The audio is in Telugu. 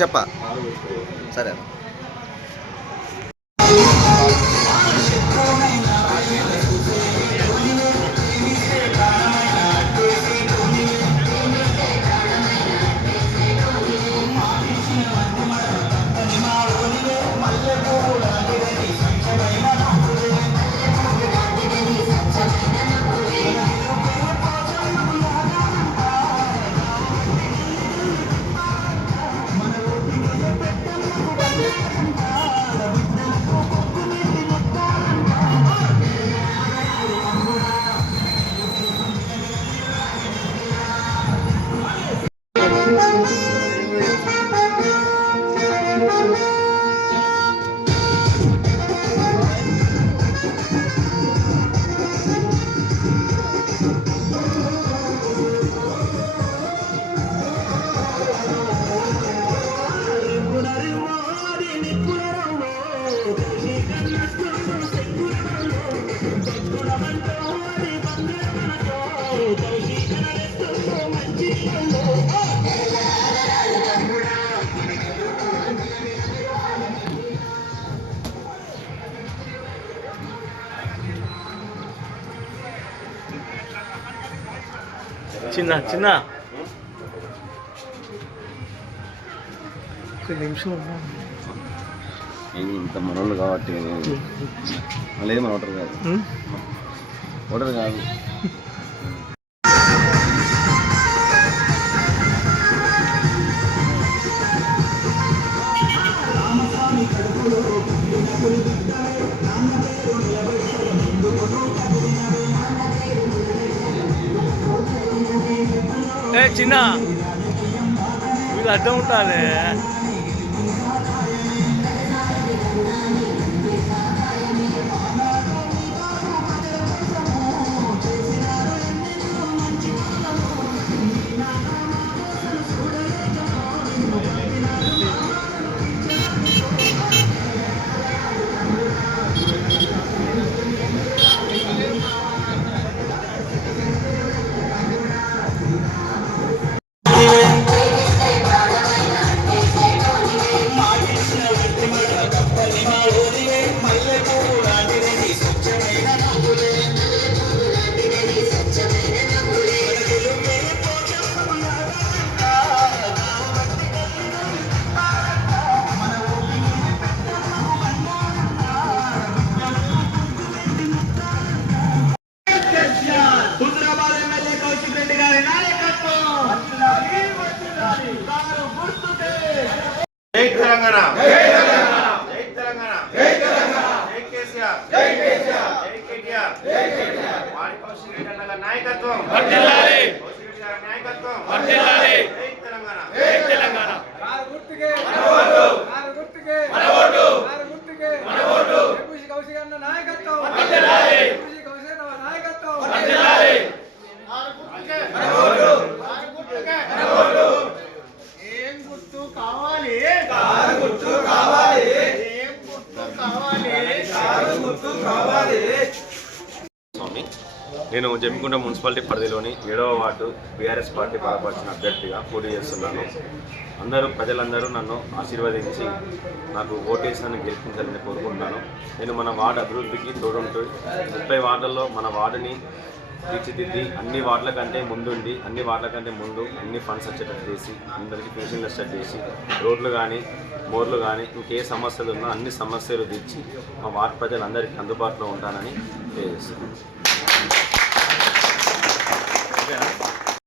చెప్ప సరే. చిన్న చిన్న ఒక నిమిషం ఇంత మనోళ్ళు కాబట్టి మళ్ళీ మన ఓటర్ కాదు ఓటర్ కాదు. చిన్న వీళ్ళు అడ్డం ఉంటానే. జై తెలంగాణ, జై తెలంగాణ, జై తెలంగాణ, జై తెలంగాణ, జై కేసీఆర్, జై కేసీఆర్, జై కేటీఆర్, జై కేటీఆర్. వారి కౌశిక్ రెడ్డి అన్న నాయకత్వం వర్ధిల్లాలి, కౌశిక్ రెడ్డి గారి నాయకత్వం వర్ధిల్లాలి. జై తెలంగాణ, జై తెలంగాణ. కారు గుర్తుకే మన ఓటు, కారు గుర్తుకే మన ఓటు, కారు గుర్తుకే మన ఓటు. కౌశిక్ అన్న నాయకత్వం వర్ధిల్లాలి, కౌశిక్ అన్న నాయకత్వం వర్ధిల్లాలి. కారు గుర్తుకే మన ఓటు, కారు గుర్తుకే మన ఓటు. ఏం గుర్తు కావాలి, కారు గుర్తు కావాలి, ఏం గుర్తు కావాలి, కారు గుర్తు కావాలి. స్వామి, నేను జమ్మికుంట మున్సిపాలిటీ పరిధిలోని 7వ వార్డు బీఆర్ఎస్ పార్టీ బలపరిచిన అభ్యర్థిగా పోటీ చేస్తున్నాను. ప్రజలందరూ నన్ను ఆశీర్వదించి నాకు ఓటేసి నన్ను గెలిపించాలని కోరుకుంటున్నాను. నేను మన వార్డు అభివృద్ధికి తోడుంటూ 30 వార్డుల్లో మన వార్డుని తీర్చిదిద్ది అన్ని వార్డుల కంటే ముందుండి అన్ని ఫండ్స్ వచ్చేటట్టు చేసి అందరికీ పెన్షన్లు వచ్చేటట్టు చేసి రోడ్లు కానీ మోర్లు కానీ ఇంకే సమస్యలు ఉన్నా అన్ని సమస్యలు తీర్చి మా వార్డు ప్రజలందరికీ అందుబాటులో ఉంటానని తెలియజేస్తున్నాను.